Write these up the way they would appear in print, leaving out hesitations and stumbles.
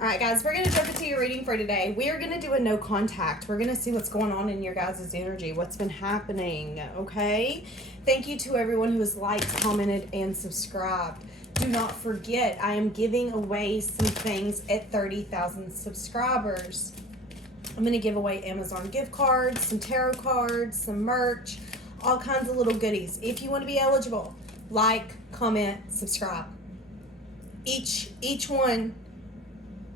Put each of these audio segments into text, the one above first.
All right, guys, we're going to jump into your reading for today. We are going to do a no contact. We're going to see what's going on in your guys' energy, what's been happening, okay? Thank you to everyone who has liked, commented, and subscribed. Do not forget, I am giving away some things at 30,000 subscribers. I'm going to give away Amazon gift cards, some tarot cards, some merch, all kinds of little goodies. If you want to be eligible, like, comment, subscribe. Each one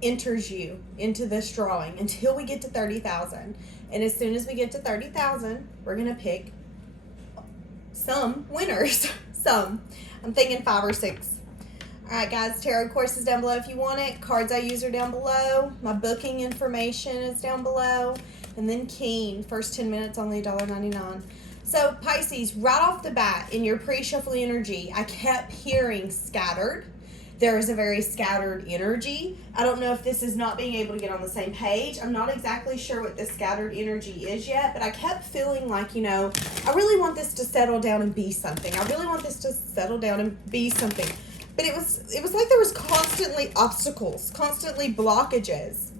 enters you into this drawing until we get to 30,000. And as soon as we get to 30,000, we're going to pick some winners. Some. I'm thinking 5 or 6. All right, guys, tarot course is down below if you want it. Cards I use are down below. My booking information is down below. And then Keen, first 10 minutes, only $1.99. So, Pisces, right off the bat, in your pre-shuffle energy, I kept hearing scattered. There is a very scattered energy. I don't know if this is not being able to get on the same page. I'm not exactly sure what this scattered energy is yet, but I kept feeling like, I really want this to settle down and be something. I really want this to settle down and be something. But it was like there was constantly obstacles, constantly blockages.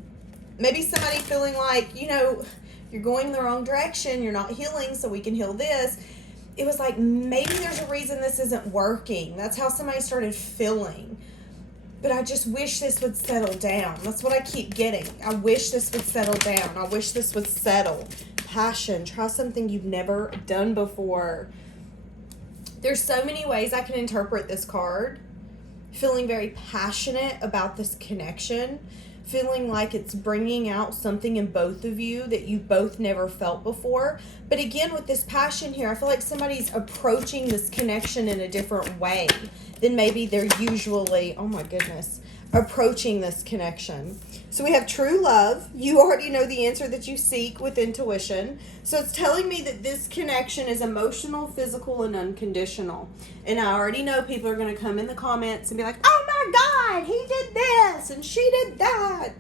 Maybe somebody feeling like, you're going in the wrong direction, you're not healing, so we can heal this. It was like, maybe there's a reason this isn't working. That's how somebody started feeling. But I just wish this would settle down. That's what I keep getting. I wish this would settle down. I wish this would settle. Passion. Try something you've never done before. There's so many ways I can interpret this card. Feeling very passionate about this connection. Feeling like it's bringing out something in both of you that you both never felt before. But again, with this passion here, I feel like somebody's approaching this connection in a different way than maybe they're usually, oh my goodness, approaching this connection. So we have true love. You already know the answer that you seek with intuition. So it's telling me that this connection is emotional, physical, and unconditional. And I already know people are going to come in the comments and be like, oh my God, he did this and she did that.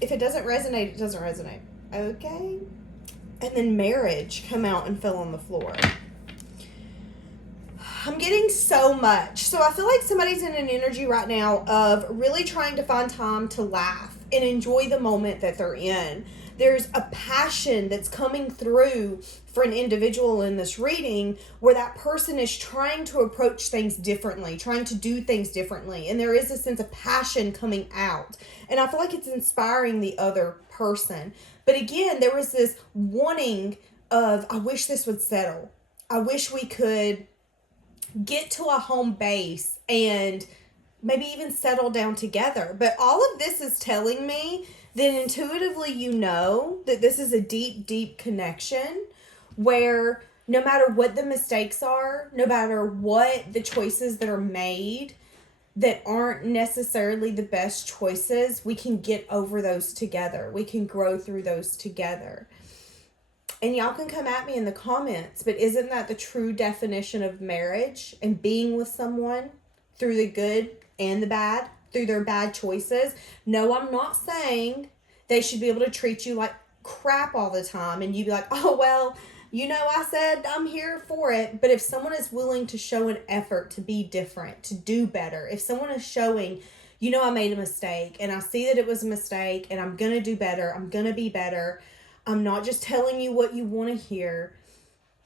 If it doesn't resonate, it doesn't resonate. Okay. And then marriage come out and fell on the floor. I'm getting so much. So I feel like somebody's in an energy right now of really trying to find time to laugh and enjoy the moment that they're in. There's a passion that's coming through for an individual in this reading where that person is trying to approach things differently, trying to do things differently. And there is a sense of passion coming out. And I feel like it's inspiring the other person. But again, there was this wanting of, I wish this would settle. I wish we could get to a home base and maybe even settle down together. But all of this is telling me that intuitively you know that this is a deep, deep connection where no matter what the mistakes are, no matter what the choices that are made that aren't necessarily the best choices, we can get over those together. We can grow through those together. And y'all can come at me in the comments, but isn't that the true definition of marriage and being with someone through the good and the bad, through their bad choices? No, I'm not saying they should be able to treat you like crap all the time and you be like, oh, well, I said I'm here for it. But if someone is willing to show an effort to be different, to do better, if someone is showing, I made a mistake and I see that it was a mistake and I'm going to do better, I'm going to be better, I'm not just telling you what you want to hear,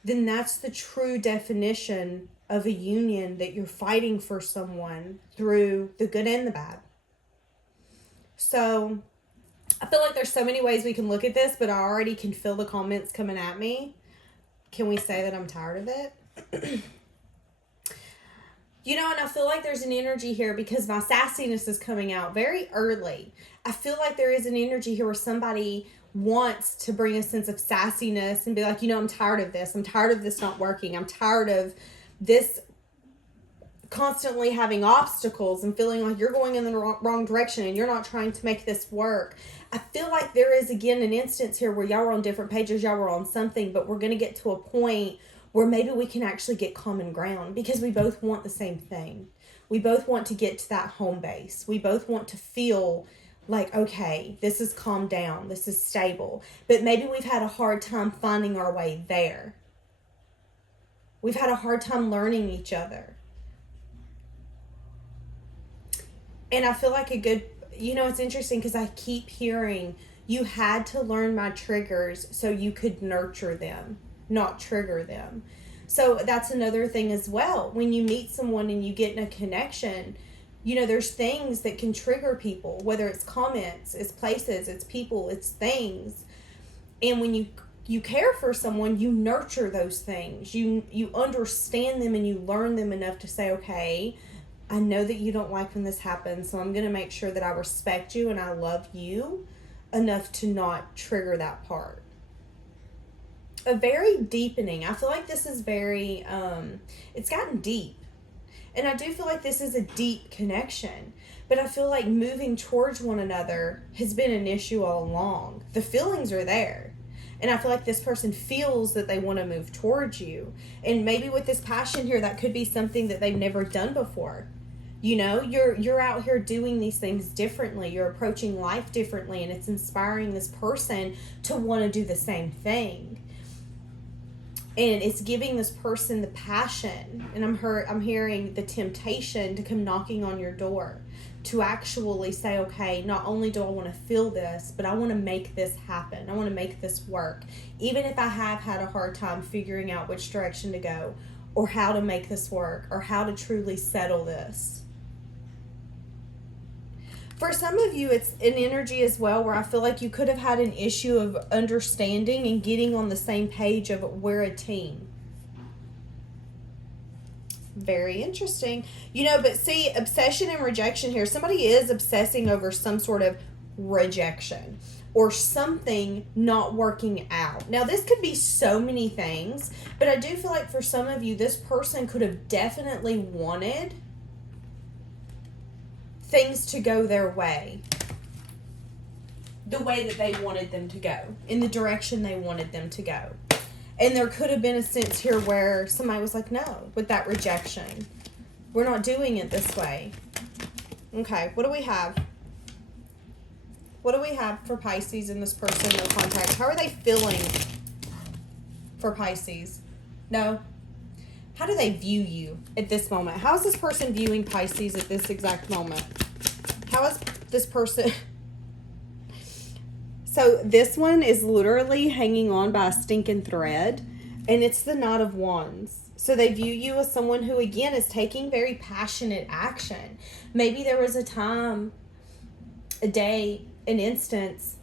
then that's the true definition of a union, that you're fighting for someone through the good and the bad. So I feel like there's so many ways we can look at this, but I already can feel the comments coming at me. Can we say that I'm tired of it? And I feel like there's an energy here because my sassiness is coming out very early. I feel like there is an energy here where somebody wants to bring a sense of sassiness and be like, I'm tired of this. I'm tired of this not working. I'm tired of this constantly having obstacles and feeling like you're going in the wrong direction and you're not trying to make this work. I feel like there is, again, an instance here where y'all were on different pages, y'all were on something, but we're going to get to a point where maybe we can actually get common ground because we both want the same thing. We both want to get to that home base. We both want to feel like, okay, this is calmed down, this is stable. But maybe we've had a hard time finding our way there. We've had a hard time learning each other. And I feel like you know, it's interesting because I keep hearing you had to learn my triggers so you could nurture them, not trigger them. So that's another thing as well. When you meet someone and you get in a connection, you know, there's things that can trigger people, whether it's comments, it's places, it's people, it's things. And when you care for someone, you nurture those things. You understand them and you learn them enough to say, okay, I know that you don't like when this happens, so I'm going to make sure that I respect you and I love you enough to not trigger that part. A very deepening. I feel like this is very, it's gotten deep. And I do feel like this is a deep connection. But I feel like moving towards one another has been an issue all along. The feelings are there. And I feel like this person feels that they want to move towards you. And maybe with this passion here, that could be something that they've never done before. You know, you're out here doing these things differently. You're approaching life differently, and it's inspiring this person to want to do the same thing. And it's giving this person the passion, and I'm hearing the temptation to come knocking on your door, to actually say, okay, not only do I want to feel this, but I want to make this happen. I want to make this work. Even if I have had a hard time figuring out which direction to go, or how to make this work, or how to truly settle this. For some of you, it's an energy as well where I feel like you could have had an issue of understanding and getting on the same page of we're a team. Very interesting. You know, but see, obsession and rejection here. Somebody is obsessing over some sort of rejection or something not working out. Now, this could be so many things, but I do feel like for some of you, this person could have definitely wanted things to go their way, the way that they wanted them to go, in the direction they wanted them to go. And there could have been a sense here where somebody was like, no, with that rejection, we're not doing it this way. Okay, what do we have? What do we have for Pisces in this person, no contact? How are they feeling for Pisces? No. How do they view you at this moment? How is this person viewing Pisces at this exact moment? How is this person... So this one is literally hanging on by a stinking thread, and it's the Knight of Wands. So they view you as someone who, again, is taking very passionate action. Maybe there was a time, a day, an instance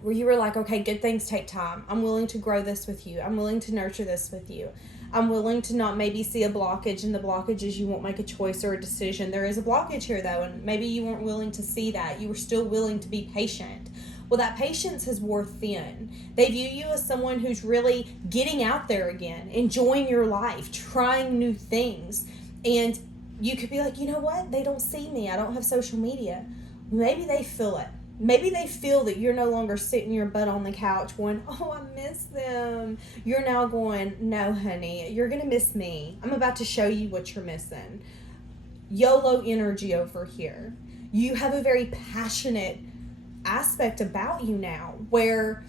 where you were like, okay, good things take time. I'm willing to grow this with you. I'm willing to nurture this with you. I'm willing to not maybe see a blockage, and the blockage is you won't make a choice or a decision. There is a blockage here, though, and maybe you weren't willing to see that. You were still willing to be patient. Well, that patience has wore thin. They view you as someone who's really getting out there again, enjoying your life, trying new things. And you could be like, you know what? They don't see me. I don't have social media. Maybe they feel it. Maybe they feel that you're no longer sitting your butt on the couch going, oh, I miss them. You're now going, no, honey, you're going to miss me. I'm about to show you what you're missing. YOLO energy over here. You have a very passionate aspect about you now where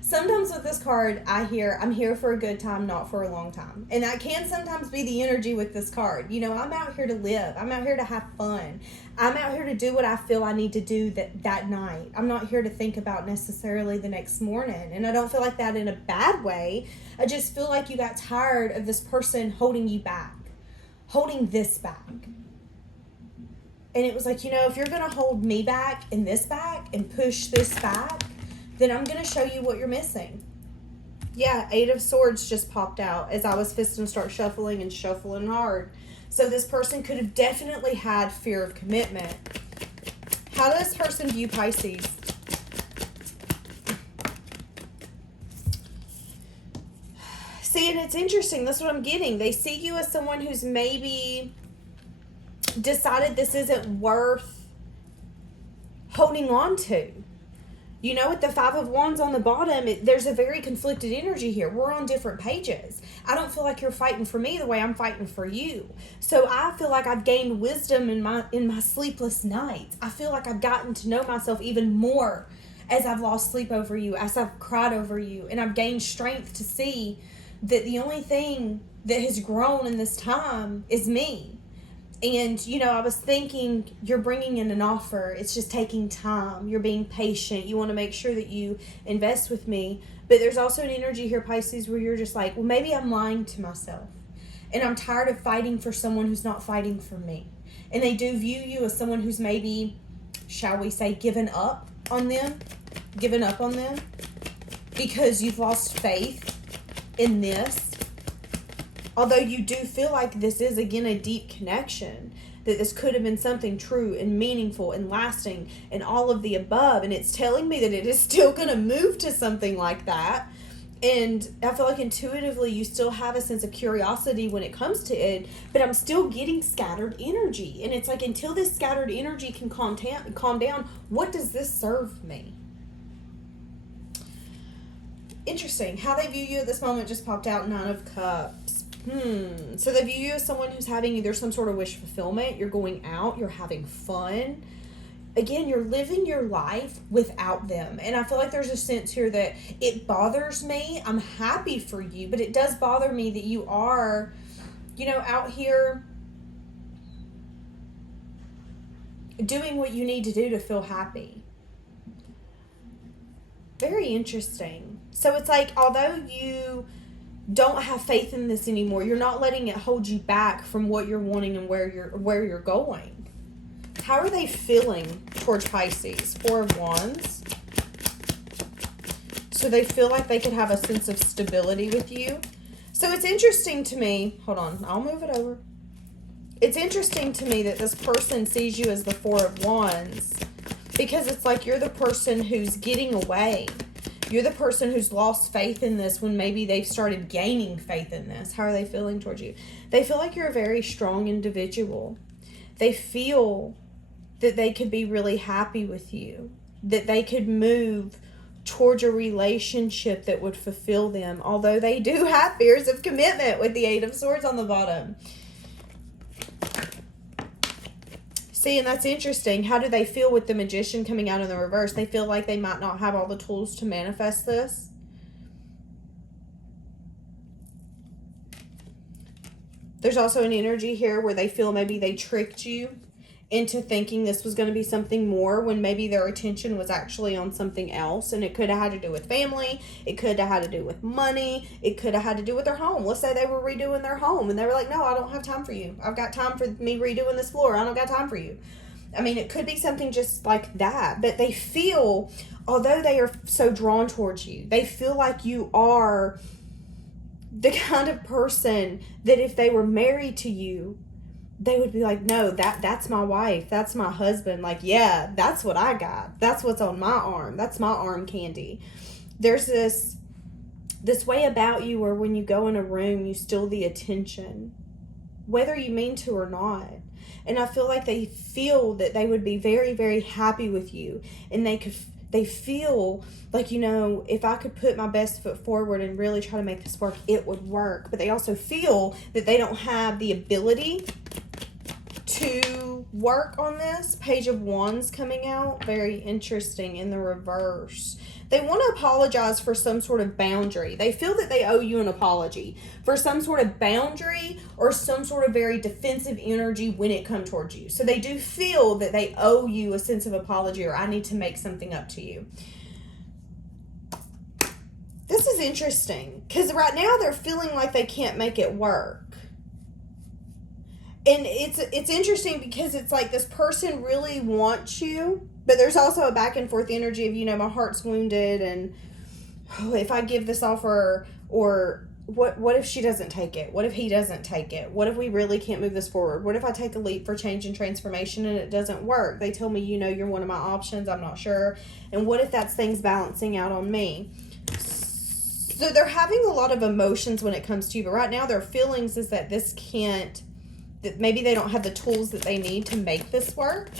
sometimes with this card I hear I'm here for a good time, not for a long time, and that can sometimes be the energy with this card. You know, I'm out here to live, I'm out here to have fun, I'm out here to do what I feel I need to do that night. I'm not here to think about necessarily the next morning, and I don't feel like that in a bad way. I just feel like you got tired of this person holding you back, holding this back. And it was like, you know, if you're going to hold me back and this back and push this back, then I'm going to show you what you're missing. Yeah, 8 of Swords just popped out as I was fisting start shuffling and shuffling hard. So this person could have definitely had fear of commitment. How does this person view Pisces? See, and it's interesting. That's what I'm getting. They see you as someone who's maybe decided this isn't worth holding on to. You know, with the 5 of Wands on the bottom, there's a very conflicted energy here. We're on different pages. I don't feel like you're fighting for me the way I'm fighting for you. So I feel like I've gained wisdom in my sleepless nights. I feel like I've gotten to know myself even more as I've lost sleep over you, as I've cried over you, and I've gained strength to see that the only thing that has grown in this time is me. And, you know, I was thinking, you're bringing in an offer. It's just taking time. You're being patient. You want to make sure that you invest with me. But there's also an energy here, Pisces, where you're just like, well, maybe I'm lying to myself. And I'm tired of fighting for someone who's not fighting for me. And they do view you as someone who's maybe, shall we say, given up on them. Because you've lost faith in this. Although you do feel like this is, again, a deep connection, that this could have been something true and meaningful and lasting and all of the above. And it's telling me that it is still going to move to something like that. And I feel like intuitively you still have a sense of curiosity when it comes to it, but I'm still getting scattered energy. And it's like, until this scattered energy can calm down, what does this serve me? Interesting. How they view you at this moment just popped out. 9 of Cups. So they view you as someone who's having either some sort of wish fulfillment. You're going out. You're having fun. Again, you're living your life without them. And I feel like there's a sense here that it bothers me. I'm happy for you, but it does bother me that you are, you know, out here doing what you need to do to feel happy. Very interesting. So it's like, although you don't have faith in this anymore, you're not letting it hold you back from what you're wanting and where you're going. How are they feeling towards Pisces? 4 of Wands. So they feel like they could have a sense of stability with you. So it's interesting to me, hold on, I'll move it over. It's interesting to me that this person sees you as the 4 of Wands, because it's like you're the person who's getting away. You're the person who's lost faith in this when maybe they've started gaining faith in this. How are they feeling towards you? They feel like you're a very strong individual. They feel that they could be really happy with you, that they could move towards a relationship that would fulfill them, although they do have fears of commitment with the 8 of Swords on the bottom. See, and that's interesting. How do they feel with the Magician coming out in the reverse? They feel like they might not have all the tools to manifest this. There's also an energy here where they feel maybe they tricked you into thinking this was going to be something more when maybe their attention was actually on something else. And it could have had to do with family. It could have had to do with money. It could have had to do with their home. Let's say they were redoing their home and they were like, no, I don't have time for you. I've got time for me redoing this floor. I don't got time for you. I mean, it could be something just like that. But they feel, although they are so drawn towards you, they feel like you are the kind of person that if they were married to you, they would be like, no, that's my wife. That's my husband. Like, yeah, that's what I got. That's what's on my arm. That's my arm candy. There's this way about you where when you go in a room, you steal the attention, whether you mean to or not. And I feel like they feel that they would be very, very happy with you. And they feel like, you know, if I could put my best foot forward and really try to make this work, it would work. But they also feel that they don't have the ability to work on this. Page of Wands coming out. Very interesting in the reverse. They want to apologize for some sort of boundary. They feel that they owe you an apology for some sort of boundary or some sort of very defensive energy when it comes towards you. So they do feel that they owe you a sense of apology, or I need to make something up to you. This is interesting because right now they're feeling like they can't make it work. And it's interesting because it's like this person really wants you, but there's also a back and forth energy of, you know, my heart's wounded and if I give this offer, or what if she doesn't take it? What if he doesn't take it? What if we really can't move this forward? What if I take a leap for change and transformation and it doesn't work? They tell me, you know, you're one of my options. I'm not sure. And what if that's things balancing out on me? So they're having a lot of emotions when it comes to you, but right now their feelings is that this can't, that maybe they don't have the tools that they need to make this work.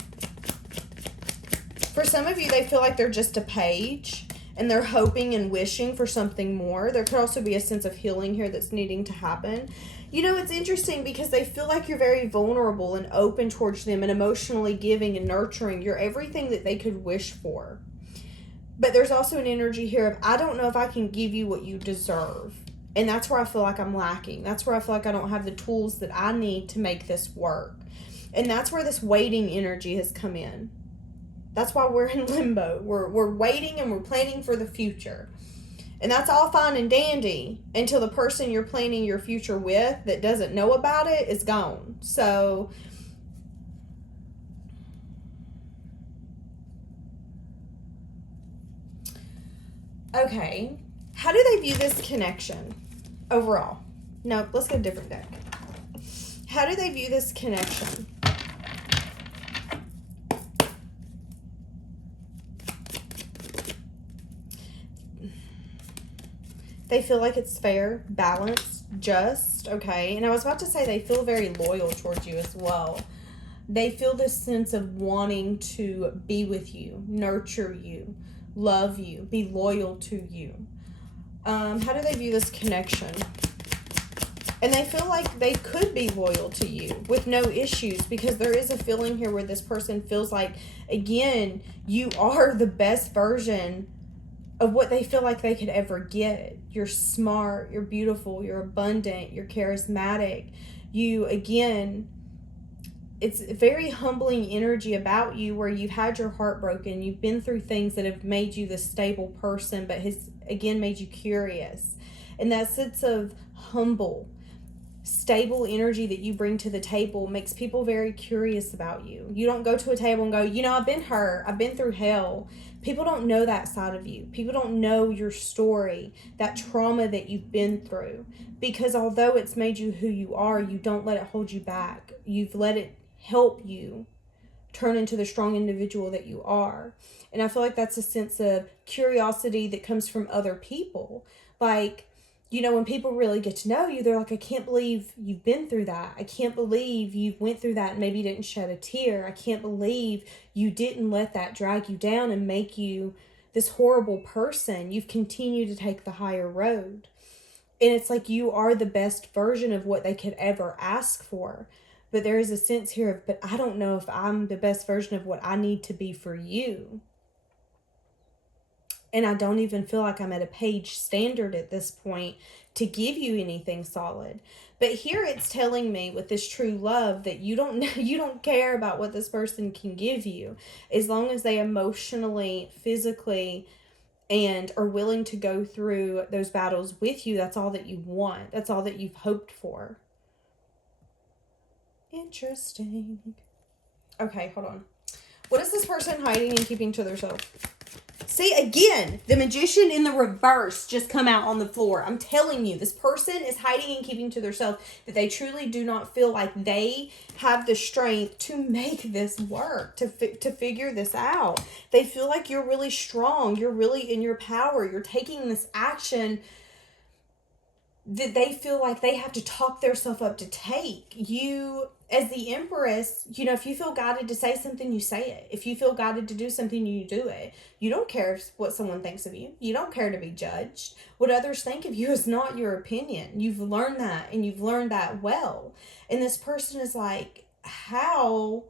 For some of you, they feel like they're just a page and they're hoping and wishing for something more. There could also be a sense of healing here that's needing to happen. You know, it's interesting because they feel like you're very vulnerable and open towards them and emotionally giving and nurturing. You're everything that they could wish for. But there's also an energy here of, I don't know if I can give you what you deserve. And that's where I feel like I'm lacking. That's where I feel like I don't have the tools that I need to make this work. And that's where this waiting energy has come in. That's why we're in limbo. We're waiting and we're planning for the future. And that's all fine and dandy until the person you're planning your future with that doesn't know about it is gone. So, okay. How do they view this connection overall? No, let's get a different deck. How do they view this connection? They feel like it's fair, balanced, just, okay? And I was about to say they feel very loyal towards you as well. They feel this sense of wanting to be with you, nurture you, love you, be loyal to you. How do they view this connection? And they feel like they could be loyal to you with no issues, because there is a feeling here where this person feels like, again, you are the best version of what they feel like they could ever get. You're smart, you're beautiful, you're abundant, you're charismatic. You, again, it's very humbling energy about you where you've had your heart broken. You've been through things that have made you this stable person, but has, again, made you curious. And that sense of humble, stable energy that you bring to the table makes people very curious about you. You don't go to a table and go, you know, I've been hurt, I've been through hell. People don't know that side of you. People don't know your story, that trauma that you've been through. Because although it's made you who you are, you don't let it hold you back. You've let it help you turn into the strong individual that you are. And I feel like that's a sense of curiosity that comes from other people. Like, you know, when people really get to know you, they're like, I can't believe you've been through that. I can't believe you went through that and maybe didn't shed a tear. I can't believe you didn't let that drag you down and make you this horrible person. You've continued to take the higher road. And it's like you are the best version of what they could ever ask for. But there is a sense here of, but I don't know if I'm the best version of what I need to be for you. And I don't even feel like I'm at a page standard at this point to give you anything solid. But here it's telling me with this true love that you don't care about what this person can give you, as long as they emotionally, physically, and are willing to go through those battles with you. That's all that you want. That's all that you've hoped for. Interesting. Okay, hold on. What is this person hiding and keeping to themselves? See, again, the Magician in the reverse just come out on the floor. I'm telling you, this person is hiding and keeping to themselves, that they truly do not feel like they have the strength to make this work, to figure this out. They feel like you're really strong. You're really in your power. You're taking this action that they feel like they have to talk themselves up to take. You, as the Empress, you know, if you feel guided to say something, you say it. If you feel guided to do something, you do it. You don't care what someone thinks of you. You don't care to be judged. What others think of you is not your opinion. You've learned that, and you've learned that well. And this person is like, how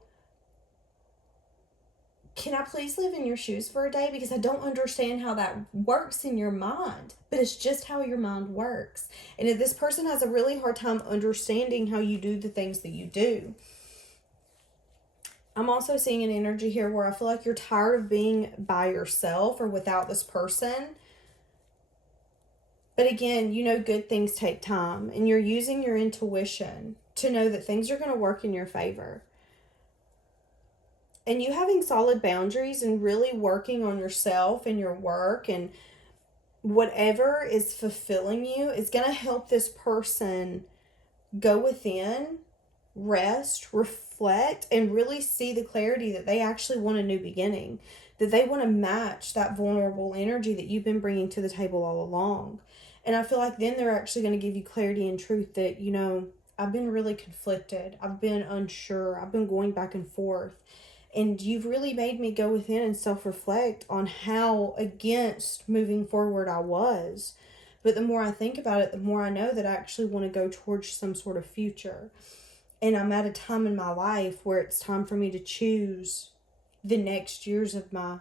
can I please live in your shoes for a day? Because I don't understand how that works in your mind. But it's just how your mind works. And if this person has a really hard time understanding how you do the things that you do. I'm also seeing an energy here where I feel like you're tired of being by yourself or without this person. But again, you know, good things take time. And you're using your intuition to know that things are going to work in your favor. And you having solid boundaries and really working on yourself and your work and whatever is fulfilling you is going to help this person go within, rest, reflect, and really see the clarity that they actually want a new beginning, that they want to match that vulnerable energy that you've been bringing to the table all along. And I feel like then they're actually going to give you clarity and truth that, you know, I've been really conflicted. I've been unsure. I've been going back and forth. And you've really made me go within and self-reflect on how against moving forward I was. But the more I think about it, the more I know that I actually want to go towards some sort of future. And I'm at a time in my life where it's time for me to choose the next years of my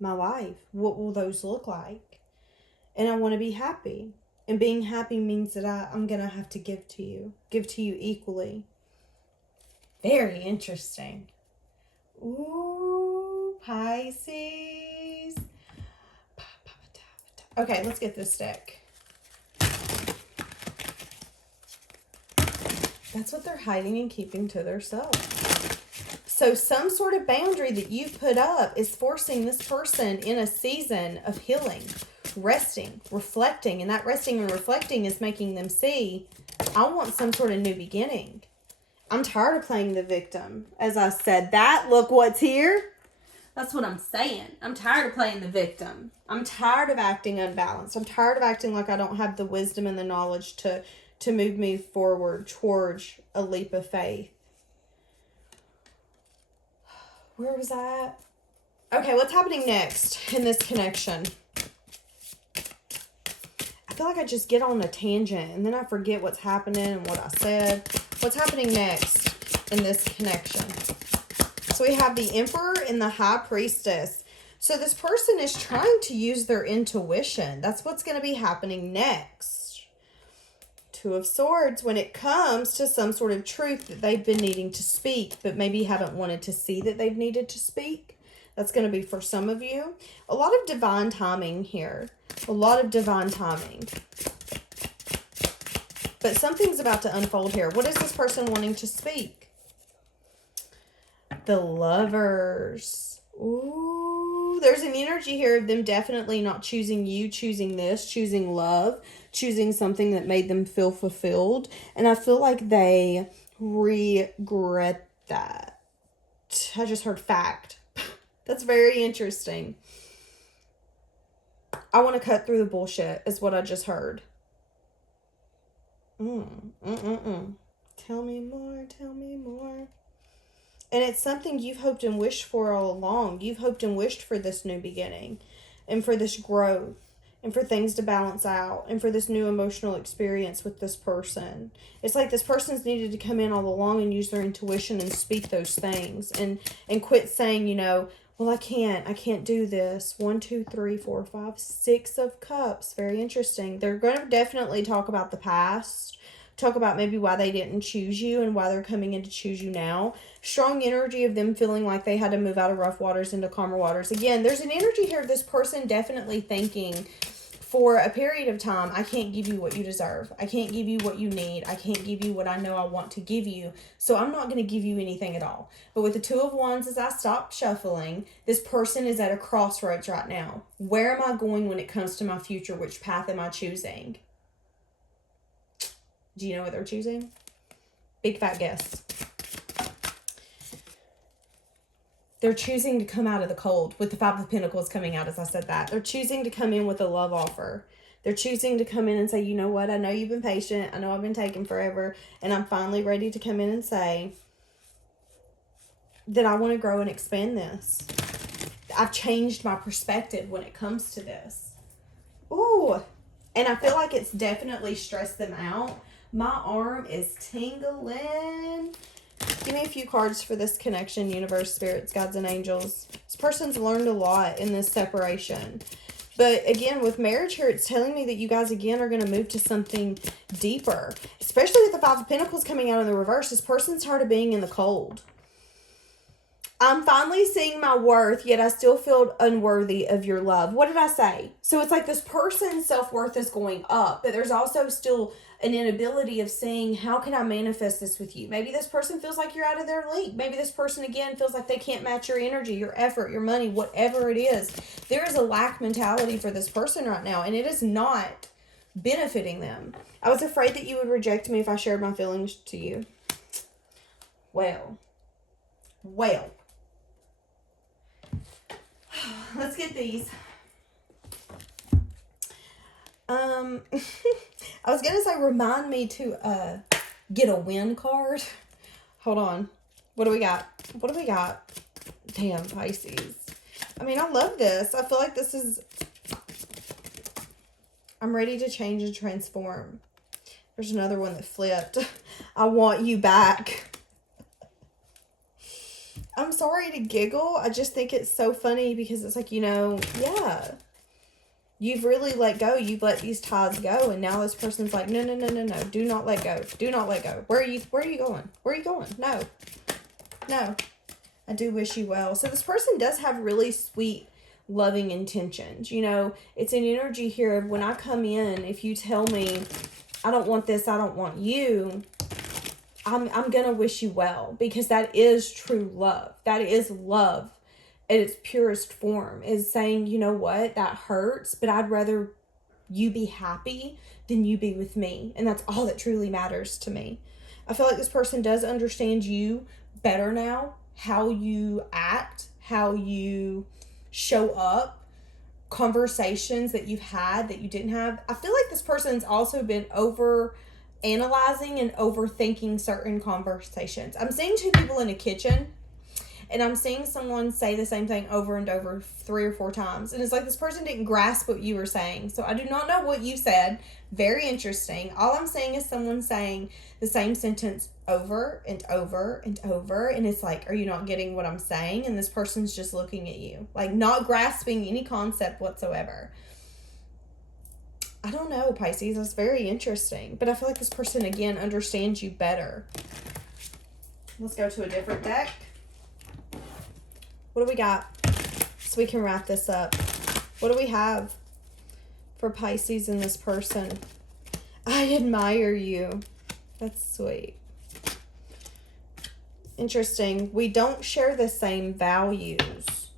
life. What will those look like? And I want to be happy. And being happy means that I'm going to have to give to you equally. Very interesting. Ooh, Pisces. Okay, let's get this deck. That's what they're hiding and keeping to themselves. So some sort of boundary that you've put up is forcing this person in a season of healing, resting, reflecting. And that resting and reflecting is making them see, I want some sort of new beginning. I'm tired of playing the victim. As I said that, look what's here. That's what I'm saying. I'm tired of playing the victim. I'm tired of acting unbalanced. I'm tired of acting like I don't have the wisdom and the knowledge to move me forward towards a leap of faith. Where was I at? Okay, what's happening next in this connection? I feel like I just get on a tangent and then I forget what's happening and what I said. What's happening next in this connection? So we have the Emperor and the High Priestess. So this person is trying to use their intuition. That's what's going to be happening next. Two of Swords, when it comes to some sort of truth that they've been needing to speak, but maybe haven't wanted to see that they've needed to speak. That's going to be for some of you. A lot of divine timing here. A lot of divine timing. But something's about to unfold here. What is this person wanting to speak? The Lovers. Ooh, there's an energy here of them definitely not choosing you, choosing this, choosing love, choosing something that made them feel fulfilled. And I feel like they regret that. I just heard fact. That's very interesting. I want to cut through the bullshit is what I just heard. Tell me more, tell me more. And it's something you've hoped and wished for all along. You've hoped and wished for this new beginning and for this growth and for things to balance out and for this new emotional experience with this person. It's like this person's needed to come in all along and use their intuition and speak those things and quit saying, you know, well, I can't do this. 1, 2, 3, 4, 5, 6 of Cups. Very interesting. They're going to definitely talk about the past. Talk about maybe why they didn't choose you and why they're coming in to choose you now. Strong energy of them feeling like they had to move out of rough waters into calmer waters. Again, there's an energy here of this person definitely thinking for a period of time, I can't give you what you deserve. I can't give you what you need. I can't give you what I know I want to give you. So I'm not going to give you anything at all. But with the Two of Wands, as I stop shuffling, this person is at a crossroads right now. Where am I going when it comes to my future? Which path am I choosing? Do you know what they're choosing? Big fat guess. They're choosing to come out of the cold with the Five of Pentacles coming out as I said that. They're choosing to come in with a love offer. They're choosing to come in and say, you know what? I know you've been patient. I know I've been taking forever. And I'm finally ready to come in and say that I want to grow and expand this. I've changed my perspective when it comes to this. Ooh. And I feel like it's definitely stressed them out. My arm is tingling. Give me a few cards for this connection, universe, spirits, guides, and angels. This person's learned a lot in this separation. But again, with marriage here, it's telling me that you guys, again, are going to move to something deeper. Especially with the Five of Pentacles coming out in the reverse. This person's tired of being in the cold. I'm finally seeing my worth, yet I still feel unworthy of your love. What did I say? So it's like this person's self-worth is going up, but there's also still an inability of saying, how can I manifest this with you? Maybe this person feels like you're out of their league. Maybe this person, again, feels like they can't match your energy, your effort, your money, whatever it is. There is a lack mentality for this person right now, and it is not benefiting them. I was afraid that you would reject me if I shared my feelings to you. Well. Let's get these. I was gonna say remind me to get a win card. Hold on. What do we got? Damn, Pisces. I mean, I love this. I feel like this is... I'm ready to change and transform. There's another one that flipped. I want you back. I'm sorry to giggle. I just think it's so funny because it's like, you know, yeah. You've really let go. You've let these ties go. And now this person's like, no. Do not let go. Do not let go. Where are you going? No. No, I do wish you well. So this person does have really sweet, loving intentions. You know, it's an energy here of when I come in, if you tell me, I don't want this, I don't want you, I'm going to wish you well, because that is true love. That is love at its purest form, is saying, you know what, that hurts, but I'd rather you be happy than you be with me. And that's all that truly matters to me. I feel like this person does understand you better now, how you act, how you show up, conversations that you've had that you didn't have. I feel like this person's also been over analyzing and overthinking certain conversations. I'm seeing two people in a kitchen, and I'm seeing someone say the same thing over and over 3 or 4 times. And it's like this person didn't grasp what you were saying. So I do not know what you said. Very interesting. All I'm saying is someone saying the same sentence over and over and over. And it's like, are you not getting what I'm saying? And this person's just looking at you, like not grasping any concept whatsoever. I don't know, Pisces. That's very interesting. But I feel like this person, again, understands you better. Let's go to a different deck. What do we got? So we can wrap this up. What do we have for Pisces and this person? I admire you. That's sweet. Interesting. We don't share the same values.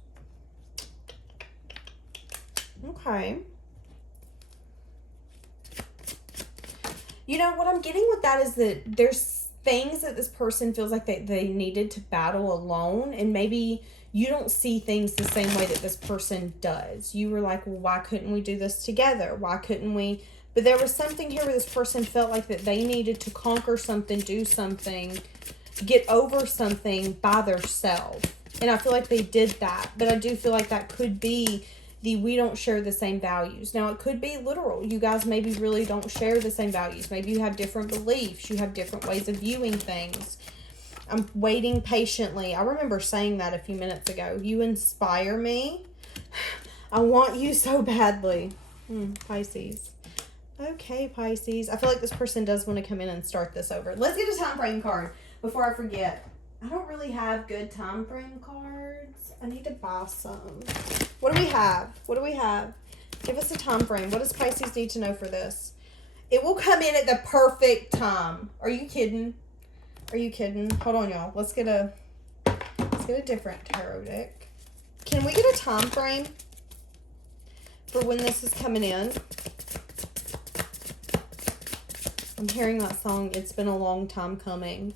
Okay. You know, what I'm getting with that is that there's things that this person feels like they needed to battle alone, and maybe you don't see things the same way that this person does. You were like, well, why couldn't we do this together? Why couldn't we? But there was something here where this person felt like that they needed to conquer something, do something, get over something by themselves. And I feel like they did that. But I do feel like that could be we don't share the same values. Now, it could be literal. You guys maybe really don't share the same values. Maybe you have different beliefs. You have different ways of viewing things. I'm waiting patiently. I remember saying that a few minutes ago. You inspire me. I want you so badly. Pisces. Okay, Pisces. I feel like this person does want to come in and start this over. Let's get a time frame card before I forget. I don't really have good time frame cards. I need to buy some. What do we have? What do we have? Give us a time frame. What does Pisces need to know for this? It will come in at the perfect time. Are you kidding? Are you kidding? Hold on, y'all. Let's get a different tarot deck. Can we get a time frame for when this is coming in? I'm hearing that song, It's Been a Long Time Coming.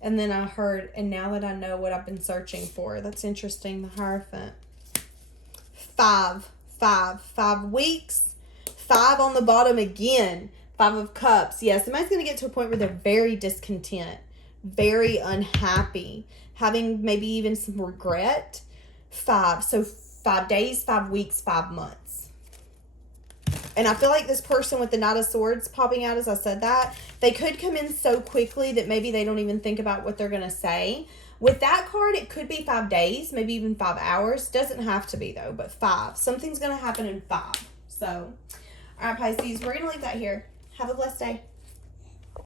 And then I heard, and now that I know what I've been searching for. That's interesting. The Hierophant. 5 weeks. 5 on the bottom again. 5 of Cups. Yeah, somebody's going to get to a point where they're very discontent. Very unhappy. Having maybe even some regret. 5. So 5 days, 5 weeks, 5 months. And I feel like this person with the Knight of Swords popping out as I said that, they could come in so quickly that maybe they don't even think about what they're going to say. With that card, it could be 5 days, maybe even 5 hours. Doesn't have to be, though, but 5. Something's going to happen in 5. So, all right, Pisces, we're going to leave that here. Have a blessed day.